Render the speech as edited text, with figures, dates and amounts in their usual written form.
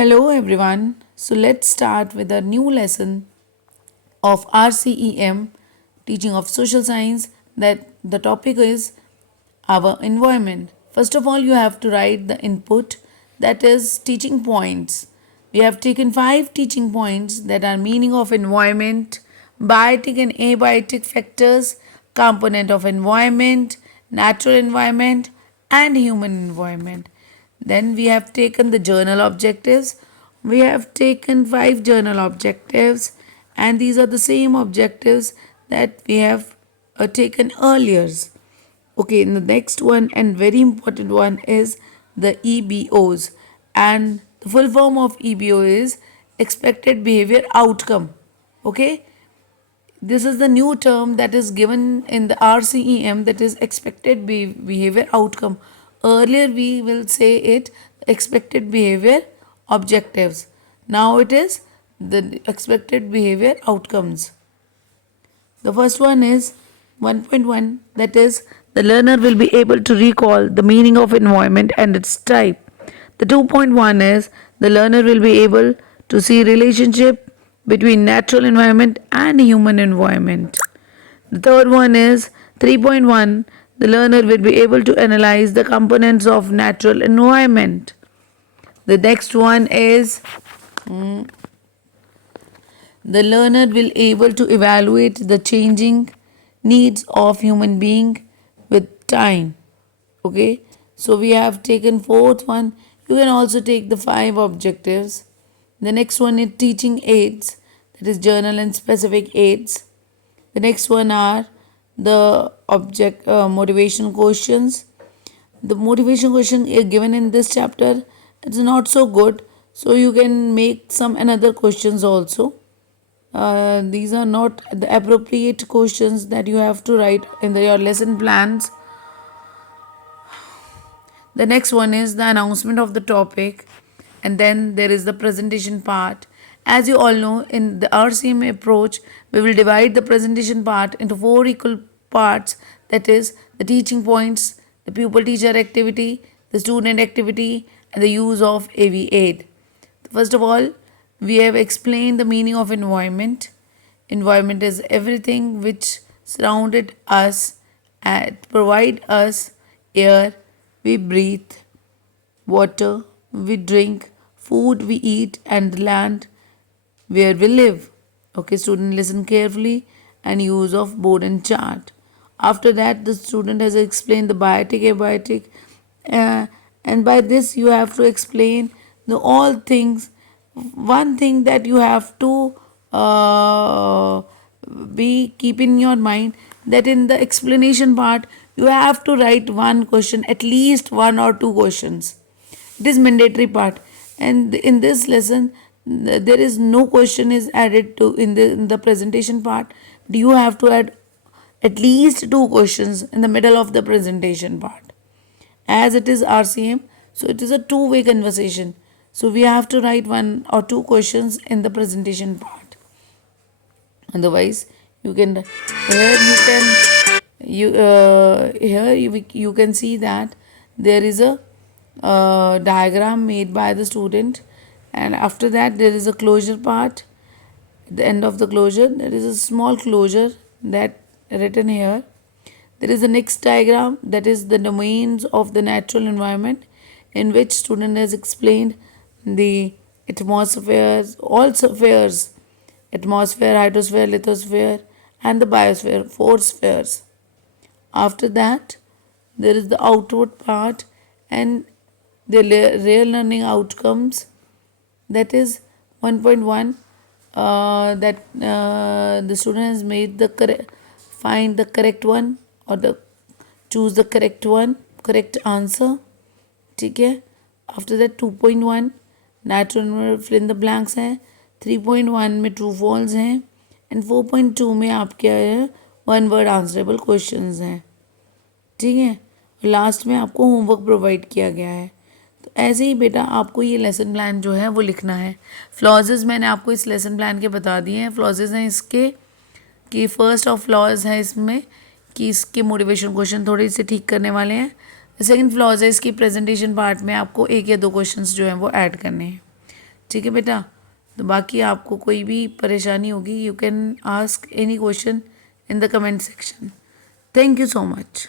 Hello everyone. So let's start with a new lesson of rcem, teaching of social science, that the topic is our environment. First of all, you have to write the input, that is teaching points. We have taken 5 teaching points, that are meaning of environment, biotic and abiotic factors, component of environment, natural environment and human environment. Then we have taken the journal objectives. We have taken 5 journal objectives, and these are the same objectives that we have taken earlier. Okay, and the next one and very important one is the EBOs, and the full form of EBO is expected behavior outcome. Okay, this is the new term that is given in the RCEM, that is expected behavior outcome. Earlier we will say it expected behavior objectives. Now it is the expected behavior outcomes. The first one is 1.1, that is the learner will be able to recall the meaning of environment and its type. The 2.1 is the learner will be able to see relationship between natural environment and human environment. The third one is 3.1, the learner will be able to analyze the components of natural environment. The next one is the learner will able to evaluate the changing needs of human being with time. Okay, so we have taken fourth one. You can also take the 5 objectives. The next one is teaching aids, that is journal and specific aids. The next one are the object motivation questions. The motivation question given in this chapter, it's not so good, so you can make some another questions also. These are not the appropriate questions that you have to write in your lesson plans. The next one is the announcement of the topic, and then there is the presentation part. As you all know, in the RCM approach, we will divide the presentation part into 4 equal parts, that is the teaching points, the pupil teacher activity, the student activity, and the use of B.Ed. First of all, we have explained the meaning of environment. Environment is everything which surrounded us and provide us air we breathe, water we drink, food we eat, and the land where we live. Okay, student, listen carefully and use of board and chart. After that, the student has explained the biotic, abiotic, and by this you have to explain the all things. One thing that you have to be keep in your mind, that in the explanation part you have to write one question, at least 1 or 2 questions. It is mandatory part, and in this lesson there is no question is added to in the presentation part. You have to add at least 2 questions in the middle of the presentation part. As it is RCM, so it is a two-way conversation, so we have to write 1 or 2 questions in the presentation part. Otherwise you can you can see that there is a diagram made by the student, and after that there is a closure part. At the end of the closure there is a small closure that written here. There is the next diagram, that is the domains of the natural environment, in which student has explained the atmospheres, all spheres, atmosphere, hydrosphere, lithosphere, and the biosphere, 4 spheres. After that, there is the outward part and the real learning outcomes, that is 1.1, that the student has made the find the correct one, or the choose the correct answer. ठीक है. After that 2.1 natural fill in the blanks हैं, 3.1 में true false हैं, and 4.2 में आपके one word answerable questions हैं. ठीक है. लास्ट में आपको होमवर्क प्रोवाइड किया गया है. तो ऐसे ही बेटा आपको ये लेसन प्लान जो है वो लिखना है. फ्लॉजेस मैंने आपको इस लेसन प्लान के बता दिए हैं. फ्लॉजेस हैं इसके कि फर्स्ट ऑफ फ्लॉज है इसमें कि इसके मोटिवेशन क्वेश्चन थोड़े से ठीक करने वाले हैं. सेकंड फ्लॉज है इसकी प्रेजेंटेशन पार्ट में आपको 1 या 2 क्वेश्चंस जो हैं वो ऐड करने हैं. ठीक है बेटा। तो बाकी आपको कोई भी परेशानी होगी, you can ask any question in the comment section. Thank you so much.